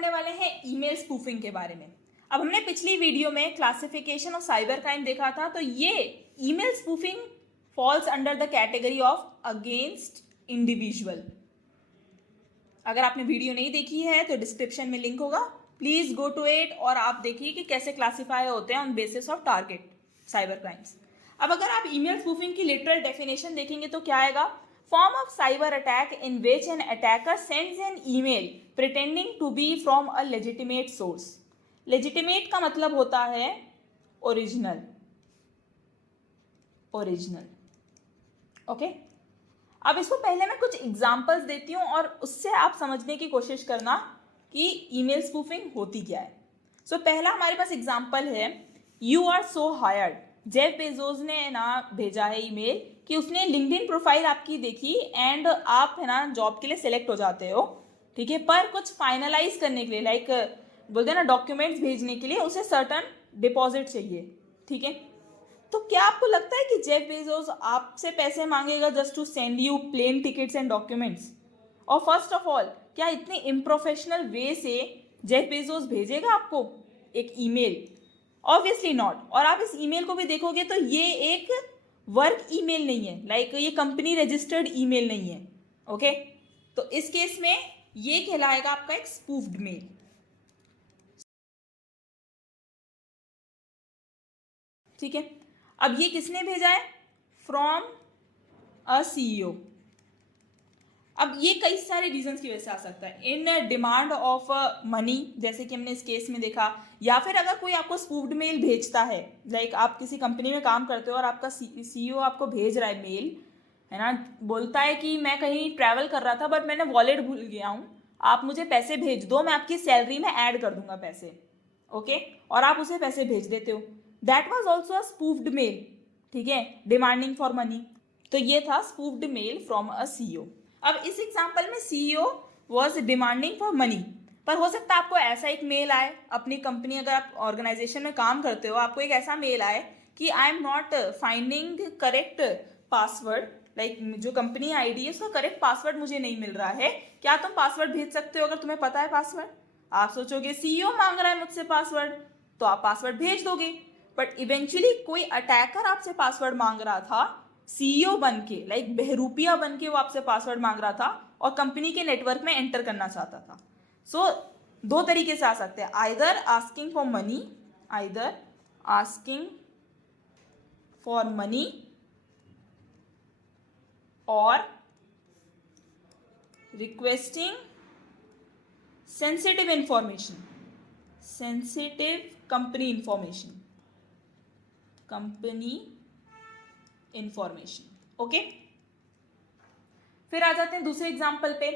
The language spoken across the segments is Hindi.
पढ़ने वाले हैं ईमेल स्पूफिंग के बारे में। अब हमने पिछली वीडियो में क्लासिफिकेशन ऑफ साइबर क्राइम देखा था, तो ये email spoofing falls under the category of against individual. अगर आपने वीडियो नहीं देखी है तो डिस्क्रिप्शन में लिंक होगा, प्लीज गो टू इट और आप देखिए कि कैसे क्लासीफाई होते हैं on basis of target cyber crimes. अब अगर आप ईमेल स्पूफिंग की लिटरल डेफिनेशन देखेंगे तो क्या आएगा? Form of cyber attack in which an attacker sends an email pretending to be from a legitimate source. Legitimate का मतलब होता है ओरिजिनल, ओके। अब इसको पहले मैं कुछ एग्जांपल्स देती हूँ और उससे आप समझने की कोशिश करना कि ईमेल स्पूफिंग होती क्या है। सो पहला हमारे पास एग्जांपल है, you are so hired. Jeff Bezos ने ना भेजा है ईमेल कि उसने लिंक्डइन प्रोफाइल आपकी देखी एंड आप है ना जॉब के लिए सिलेक्ट हो जाते हो, ठीक है। पर कुछ फाइनलाइज करने के लिए, लाइक बोलते हैं ना डॉक्यूमेंट्स भेजने के लिए उसे सर्टन डिपॉजिट चाहिए, ठीक है। तो क्या आपको लगता है कि जेफ बेजोस आपसे पैसे मांगेगा just to send you plane tickets and documents? और फर्स्ट ऑफ ऑल, क्या इतने इम्प्रोफेशनल वे से जेफ बेजोस भेजेगा आपको एक ईमेल? Obviously not. और आप इस ईमेल को भी देखोगे तो ये एक वर्क ईमेल नहीं है, लाइक ये कंपनी रजिस्टर्ड ईमेल नहीं है, ओके। तो इस केस में ये कहलाएगा आपका एक स्पूफ्ड मेल, ठीक है। अब ये किसने भेजा है? From a CEO. अब ये कई सारे रीजंस की वजह से आ सकता है, इन डिमांड ऑफ मनी, जैसे कि हमने इस केस में देखा, या फिर अगर कोई आपको स्पूफ्ड मेल भेजता है, लाइक आप किसी कंपनी में काम करते हो और आपका सीईओ आपको भेज रहा है मेल, है ना, बोलता है कि मैं कहीं ट्रैवल कर रहा था बट मैंने वॉलेट भूल गया हूँ, आप मुझे पैसे भेज दो, मैं आपकी सैलरी में ऐड कर दूंगा पैसे, ओके। और आप उसे पैसे भेज देते हो, that was also a spoofed mail, ठीक है, डिमांडिंग फॉर मनी। तो ये था spoofed mail from a CEO. अब इस एग्जांपल में CEO was demanding for money, पर हो सकता है आपको ऐसा एक मेल आए, अपनी कंपनी, अगर आप ऑर्गेनाइजेशन में काम करते हो, आपको एक ऐसा मेल आए कि I am not finding correct password, like जो कंपनी आईडी है उसका करेक्ट पासवर्ड मुझे नहीं मिल रहा है, क्या तुम पासवर्ड भेज सकते हो? अगर तुम्हें पता है पासवर्ड, आप सोचोगे सीईओ मांग रहा है मुझसे पासवर्ड, तो आप पासवर्ड भेज दोगे। बट इवेंचुअली कोई अटैकर आपसे पासवर्ड मांग रहा था, सीईओ बन के, लाइक बहरूपिया बन के वो आपसे पासवर्ड मांग रहा था और कंपनी के नेटवर्क में एंटर करना चाहता था। सो दो तरीके से आ सकते हैं, either asking for money, either asking for money और requesting sensitive information, sensitive company information, company information, okay. फिर आ जाते हैं दूसरे एग्जाम्पल पे।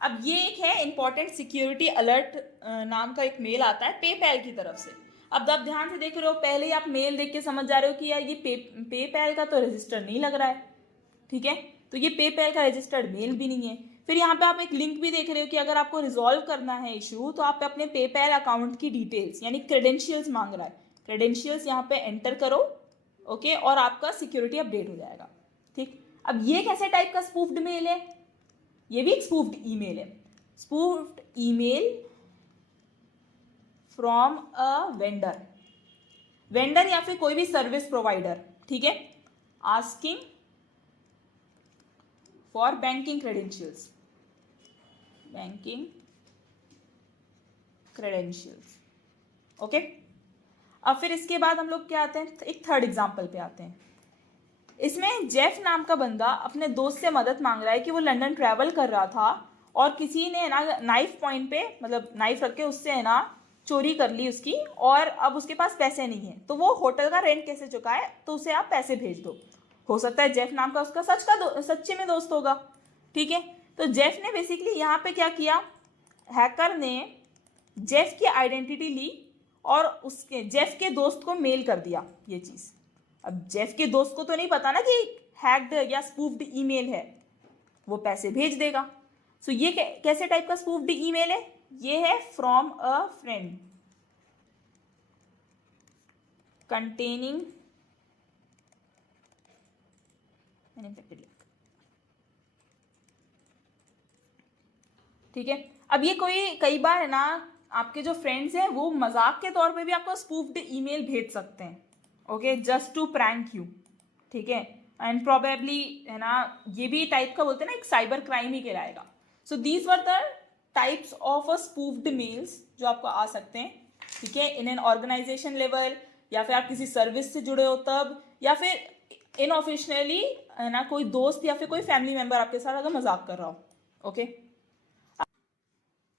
अब ये एक है इंपॉर्टेंट सिक्योरिटी अलर्ट नाम का एक मेल आता है पेपैल की तरफ से। अब आप ध्यान से देख रहे हो, पहले ही आप मेल देख के समझ जा रहे हो कि यार ये पेपैल का तो रजिस्टर नहीं लग रहा है, ठीक है। तो ये पेपैल का रजिस्टर्ड मेल भी नहीं है। फिर यहाँ पे आप एक लिंक भी देख रहे हो कि अगर आपको रिजॉल्व करना है इशू, तो आप अपने पेपैल अकाउंट की डिटेल्स यानी क्रेडेंशियल्स मांग रहा है, क्रेडेंशियल्स यहाँ पे एंटर करो, ओके, और आपका सिक्योरिटी अपडेट हो जाएगा, ठीक। अब ये कैसे टाइप का स्पूफ्ड मेल है? ये भी एक स्पूफ्ड ईमेल है, spoofed email from a vendor, vendor या फिर कोई भी सर्विस प्रोवाइडर, ठीक है, asking for banking credentials, banking credentials, okay. अब फिर इसके बाद हम लोग क्या आते हैं, एक थर्ड एग्जांपल पे आते हैं। इसमें जेफ नाम का बंदा अपने दोस्त से मदद मांग रहा है कि वो लंदन ट्रैवल कर रहा था और किसी ने ना नाइफ पॉइंट पे, मतलब नाइफ रख के उससे है ना चोरी कर ली उसकी, और अब उसके पास पैसे नहीं है, तो वो होटल का रेंट कैसे चुकाए, तो उसे आप पैसे भेज दो। हो सकता है जेफ नाम का उसका सच्चे में दोस्त होगा, ठीक है। तो जेफ ने बेसिकली यहाँ पे क्या किया, हैकर ने जेफ की आइडेंटिटी ली और उसके जेफ के दोस्त को मेल कर दिया ये चीज़। अब जेफ के दोस्त को तो नहीं पता ना कि हैक्ड या स्पूफ्ड ईमेल है, वो पैसे भेज देगा। सो ये कैसे टाइप का स्पूफ्ड ईमेल है? ये है from a friend containing uninfected link, ठीक है। अब ये कोई कई बार है ना आपके जो फ्रेंड्स हैं वो मजाक के तौर पे भी आपको स्पूफ्ड ईमेल भेज सकते हैं, okay, just to prank you, ठीक है, एंड प्रोबेबली है ना, ये भी टाइप का बोलते हैं ना, एक साइबर क्राइम ही कहलाएगा. So these were the types of a spoofed mails जो आपको आ सकते हैं, ठीक है, इन एन ऑर्गेनाइजेशन लेवल, या फिर आप किसी सर्विस से जुड़े हो तब, या फिर इनऑफिशियली है ना कोई दोस्त या फिर कोई फैमिली मेंबर आपके साथ अगर मजाक कर रहा हो, ओके.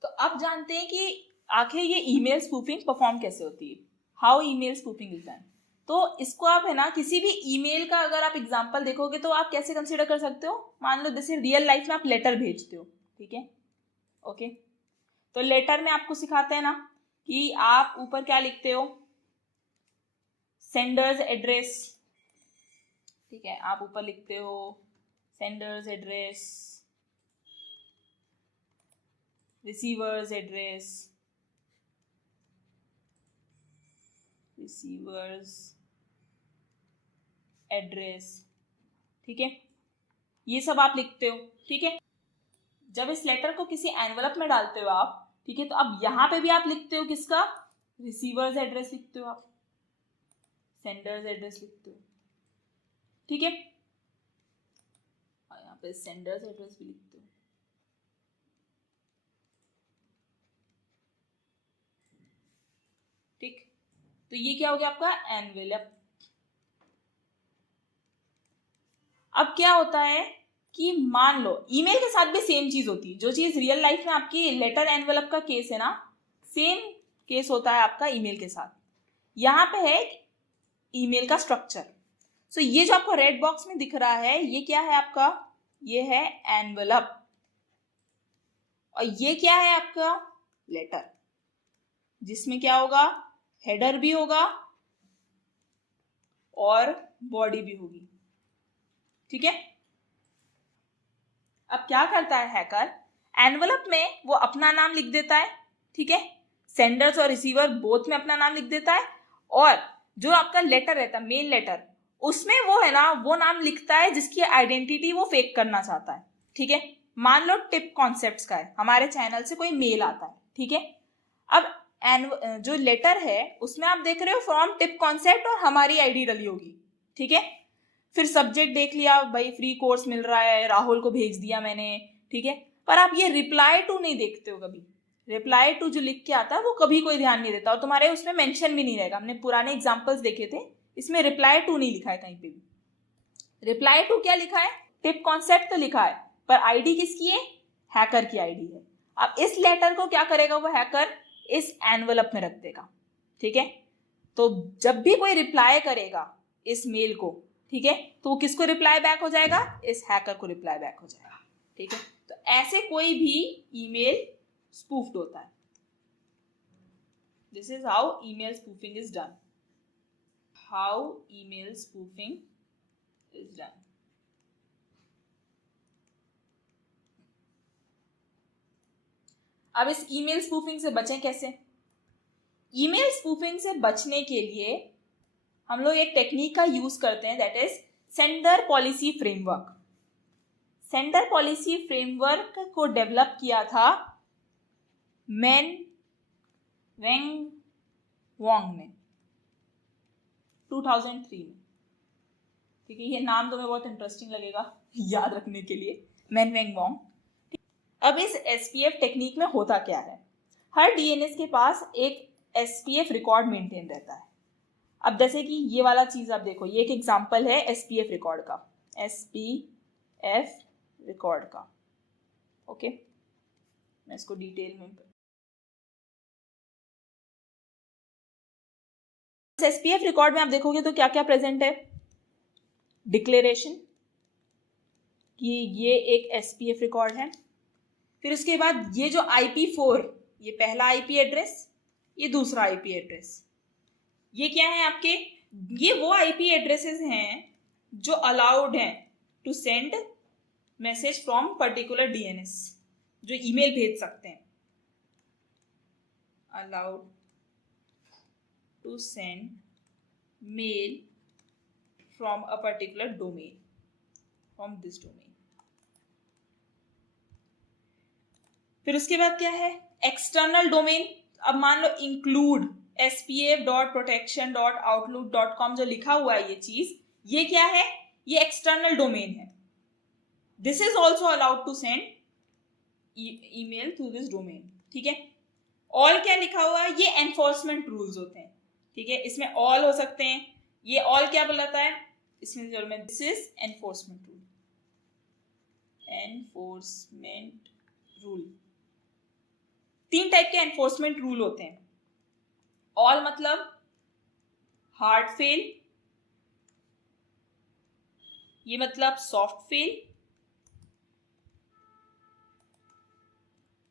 तो अब जानते हैं कि आखिर ये ईमेल स्पूफिंग परफॉर्म कैसे होती है, how email spoofing is done. तो इसको आप है ना किसी भी ईमेल का अगर आप एग्जांपल देखोगे तो आप कैसे कंसीडर कर सकते हो. मान लो जैसे रियल लाइफ में आप लेटर भेजते हो, ठीक है, ओके. तो लेटर में आपको सिखाते हैं ना कि आप ऊपर क्या लिखते हो, सेंडर्स एड्रेस, ठीक है, आप ऊपर लिखते हो sender's address, receiver's address, receiver's address, ठीक है, ये सब आप लिखते हो, ठीक है. जब इस लेटर को किसी एनवलप में डालते हो आप, ठीक है, तो अब यहां पे भी आप लिखते हो किसका, रिसीवर्स एड्रेस लिखते हो आप, सेंडर्स एड्रेस लिखते हो, ठीक है, और यहाँ पे सेंडर्स एड्रेस भी लिखते हो, ठीक. तो ये क्या हो गया आपका एनवेलप. अब क्या होता है कि मान लो ईमेल के साथ भी सेम चीज होती है, जो चीज रियल लाइफ में आपकी लेटर एनवेलप का केस है ना, सेम केस होता है आपका ईमेल के साथ. यहां पे है ईमेल का स्ट्रक्चर. सो ये जो आपको रेड बॉक्स में दिख रहा है ये क्या है आपका, ये है एनवेलप, और ये क्या है आपका लेटर, जिसमें क्या होगा, हेडर भी होगा और बॉडी भी होगी, ठीक है. अब क्या करता है हैकर, एनवलप में वो अपना नाम लिख देता है, ठीक है, सेंडर्स और रिसीवर बोथ में अपना नाम लिख देता है, और जो आपका लेटर रहता है मेन लेटर, उसमें वो है ना वो नाम लिखता है जिसकी आइडेंटिटी वो फेक करना चाहता है, ठीक है. मान लो टिप कॉन्सेप्ट्स का है, हमारे चैनल से कोई मेल आता है, ठीक है. अब जो लेटर है उसमें आप देख रहे हो फ्रॉम टिप कॉन्सेप्ट और हमारी आईडी डली होगी, ठीक है. फिर सब्जेक्ट देख लिया, भाई फ्री कोर्स मिल रहा है, राहुल को भेज दिया मैंने, ठीक है, पर आप ये रिप्लाई टू नहीं देखते हो कभी. रिप्लाई टू जो लिख के आता है वो कभी कोई ध्यान नहीं देता, और तुम्हारे उसमें मेंशन भी नहीं रहेगा. हमने पुराने एग्जांपल्स देखे थे, इसमें रिप्लाई टू नहीं लिखा है कहीं पे भी. रिप्लाई टू क्या लिखा है, टिप कॉन्सेप्ट तो लिखा है, पर आईडी किसकी है, हैकर की आईडी है. अब इस लेटर को क्या करेगा वो हैकर, इस एनवलप में रख देगा, ठीक है. तो जब भी कोई रिप्लाई करेगा इस मेल को, ठीक है, तो वो किसको रिप्लाई बैक हो जाएगा, इस हैकर को रिप्लाई बैक हो जाएगा, ठीक है. तो ऐसे कोई भी ईमेल स्पूफ्ड होता है. This is how email spoofing is done, how email spoofing is done. अब इस ईमेल स्पूफिंग से बचें कैसे. ईमेल स्पूफिंग से बचने के लिए हम लोग एक टेक्निक का यूज करते हैं, that is sender policy framework. Sender policy framework को डेवलप किया था मैन वेंग वोंग ने 2003 में, ठीक है. ये नाम तुम्हें बहुत इंटरेस्टिंग लगेगा याद रखने के लिए, मैन वेंग वोंग. अब इस एसपीएफ टेक्निक में होता क्या है, हर डीएनएस के पास एक एसपीएफ रिकॉर्ड मेंटेन रहता है. अब जैसे कि ये वाला चीज आप देखो, ये एक एग्जांपल है एसपीएफ रिकॉर्ड का, एसपीएफ रिकॉर्ड का, ओके. मैं इसको डिटेल में, एसपीएफ रिकॉर्ड में आप देखोगे तो क्या क्या प्रेजेंट है, डिक्लेरेशन, ये एक एसपीएफ रिकॉर्ड है. फिर उसके बाद ये जो IP4, ये पहला आईपी एड्रेस, ये दूसरा आईपी एड्रेस, ये क्या है आपके, ये वो आईपी एड्रेसेस हैं जो अलाउड हैं to send message from particular DNS, जो ईमेल भेज सकते हैं, allowed to send mail from a particular domain, from this domain. फिर उसके बाद क्या है, एक्सटर्नल डोमेन. अब मान लो इंक्लूड spf.protection.outlook.com जो लिखा हुआ है ये चीज, ये क्या है? ये एक्सटर्नल डोमेन है. This is also allowed to send email through this domain. ठीक है. ऑल क्या लिखा हुआ है? ये एनफोर्समेंट रूल्स होते हैं. ठीक है, इसमें ऑल हो सकते हैं. ये ऑल क्या बताता है इसमें? This is enforcement rule. Enforcement rule, 3 type के एनफोर्समेंट रूल होते हैं. ऑल मतलब हार्ड फेल, ये मतलब सॉफ्ट फेल,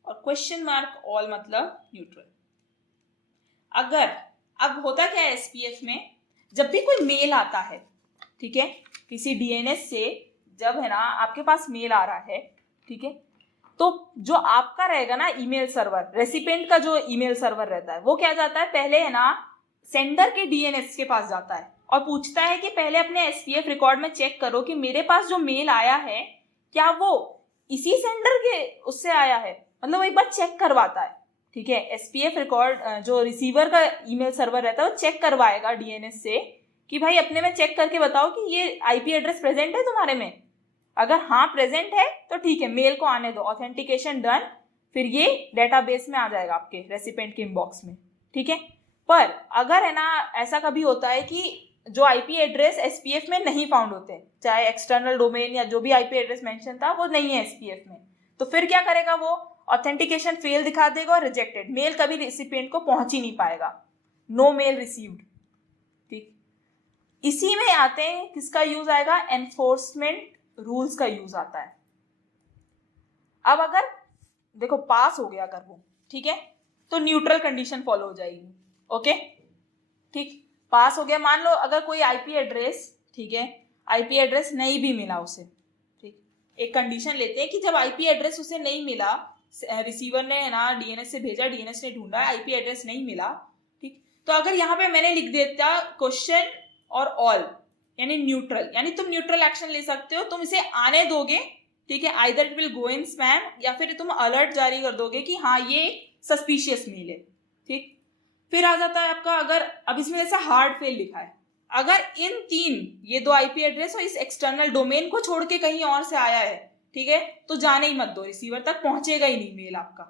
और क्वेश्चन मार्क ऑल मतलब न्यूट्रल. अगर अब होता क्या है एसपीएफ में, जब भी कोई मेल आता है, ठीक है, किसी डीएनएस से जब है ना आपके पास मेल आ रहा है, ठीक है, तो जो आपका रहेगा ना ईमेल सर्वर, रेसिपिएंट का जो ईमेल सर्वर रहता है वो क्या जाता है, पहले है ना सेंडर के डीएनएस के पास जाता है और पूछता है कि पहले अपने एसपीएफ रिकॉर्ड में चेक करो कि मेरे पास जो मेल आया है क्या वो इसी सेंडर के उससे आया है. मतलब वो एक बार चेक करवाता है. ठीक है, एसपीएफ रिकॉर्ड जो रिसीवर का ईमेल सर्वर रहता है वो चेक करवाएगा डीएनएस से कि भाई अपने में चेक करके बताओ कि ये आईपी एड्रेस प्रेजेंट है तुम्हारे में. अगर हाँ प्रेजेंट है तो ठीक है, मेल को आने दो, ऑथेंटिकेशन डन, फिर ये डेटाबेस में आ जाएगा आपके रेसिपिएंट के इनबॉक्स में. ठीक है. पर अगर है ना ऐसा कभी होता है कि जो आईपी एड्रेस एसपीएफ में नहीं फाउंड होते, चाहे एक्सटर्नल डोमेन या जो भी आईपी एड्रेस मेंशन था वो नहीं है एसपीएफ में, तो फिर क्या करेगा वो? ऑथेंटिकेशन फेल दिखा देगा और रिजेक्टेड, मेल कभी रेसिपिएंट को पहुंच ही नहीं पाएगा. No mail received. ठीक, इसी में आते हैं किसका यूज आएगा? एनफोर्समेंट रूल्स का यूज आता है. अब अगर देखो पास हो गया अगर वो, ठीक है, तो न्यूट्रल कंडीशन फॉलो हो जाएगी. ओके, ठीक, पास हो गया. मान लो अगर कोई आईपी एड्रेस, ठीक है, आईपी एड्रेस नहीं भी मिला उसे, ठीक, एक कंडीशन लेते हैं कि जब आईपी एड्रेस उसे नहीं मिला, रिसीवर ने ना डीएनएस से भेजा, डीएनएस ने ढूंढा, आईपी एड्रेस नहीं मिला, ठीक, तो अगर यहाँ पे मैंने लिख देता क्वेश्चन और ऑल यानी न्यूट्रल, यानी तुम न्यूट्रल एक्शन ले सकते हो, तुम इसे आने दोगे, ठीक है, either it will go in spam या फिर तुम अलर्ट जारी कर दोगे कि हाँ ये सस्पिशियस मेल है. ठीक, फिर आ जाता है आपका, अगर अब इसमें जैसे हार्ड फेल लिखा है, अगर इन 3 ये 2 आईपी एड्रेस और इस एक्सटर्नल डोमेन को छोड़ के कहीं और से आया है, ठीक है, तो जाने ही मत दो, रिसीवर तक पहुंचेगा ही नहीं मेल आपका.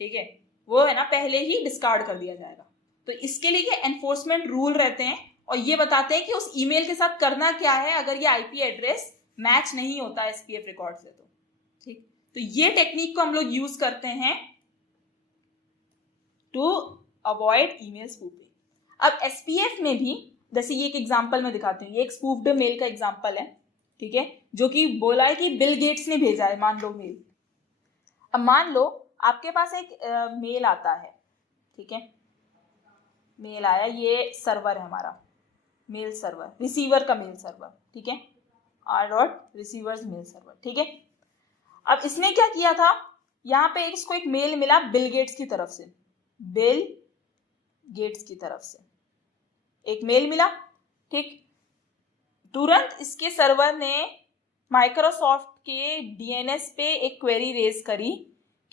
ठीक है, वो है ना पहले ही डिस्कार्ड कर दिया जाएगा. तो इसके लिए ये एनफोर्समेंट रूल रहते हैं और ये बताते हैं कि उस ईमेल के साथ करना क्या है अगर ये आईपी एड्रेस मैच नहीं होता एसपीएफ रिकॉर्ड से. तो ठीक, तो ये टेक्निक को हम लोग यूज करते हैं टू अवॉइड ईमेल स्पूफिंग. अब एसपीएफ में भी जैसे ये एक एग्जांपल में दिखाती हूँ, ये एक स्पूफ्ड मेल का एग्जांपल है, ठीक है, जो कि बोला है कि बिल गेट्स ने भेजा है, मान लो मेल. अब मान लो आपके पास एक मेल आता है, ठीक है, मेल आया, ये सर्वर है हमारा, मेल सर्वर, रिसीवर का मेल सर्वर, ठीक है, r.receivers मेल सर्वर. ठीक है, अब इसने क्या किया था, यहाँ पे इसको एक मेल मिला बिल गेट्स की तरफ से, बिल गेट्स की तरफ से एक मेल मिला. ठीक, तुरंत इसके सर्वर ने माइक्रोसॉफ्ट के डीएनएस पे एक क्वेरी रेज करी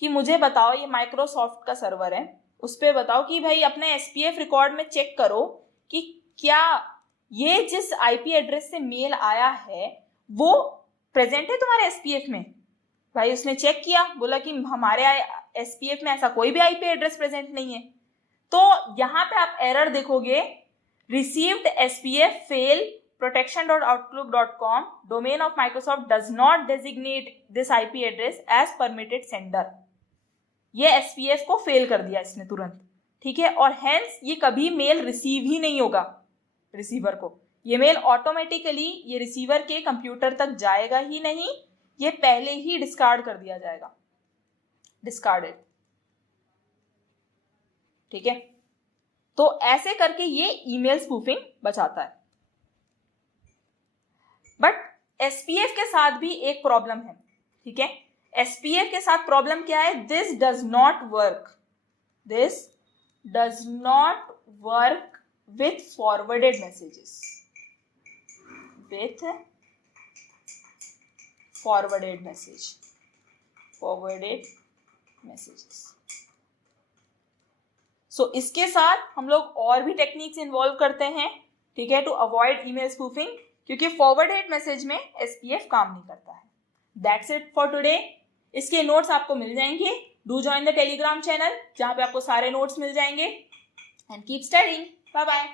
कि मुझे बताओ, ये माइक्रोसॉफ्ट का सर्वर है, उस पे बताओ कि भाई अपने एसपीएफ रिकॉर्ड में चेक करो कि क्या ये जिस आईपी एड्रेस से मेल आया है वो प्रेजेंट है तुम्हारे एसपीएफ में. भाई उसने चेक किया, बोला कि हमारे एसपीएफ में ऐसा कोई भी आईपी एड्रेस प्रेजेंट नहीं है. तो यहाँ पे आप एरर देखोगे, received SPF fail protection.outlook.com domain of Microsoft does not designate this IP address as permitted sender. ये एसपीएफ को फेल कर दिया इसने तुरंत. ठीक है, और हेंस ये कभी मेल रिसीव ही नहीं होगा रिसीवर को. ये मेल ऑटोमेटिकली ये रिसीवर के कंप्यूटर तक जाएगा ही नहीं, ये पहले ही डिस्कार्ड कर दिया जाएगा, डिस्कार्डेड. ठीक है, तो ऐसे करके ये ईमेल स्पूफिंग बचाता है. बट एसपीएफ के साथ भी एक प्रॉब्लम है. ठीक है, एसपीएफ के साथ प्रॉब्लम क्या है? This does not work, this does not work with forwarded messages, with forwarded messages. So इसके साथ हम लोग और भी टेक्निक्स इन्वॉल्व करते हैं, ठीक है, टू अवॉइड ईमेल स्पूफिंग, क्योंकि फॉरवर्डेड मैसेज में SPF काम नहीं करता है। That's it for today. इसके नोट्स आपको मिल जाएंगे। Do join the Telegram channel जहाँ पे आपको सारे नोट्स मिल जाएंगे। And keep studying. Bye bye.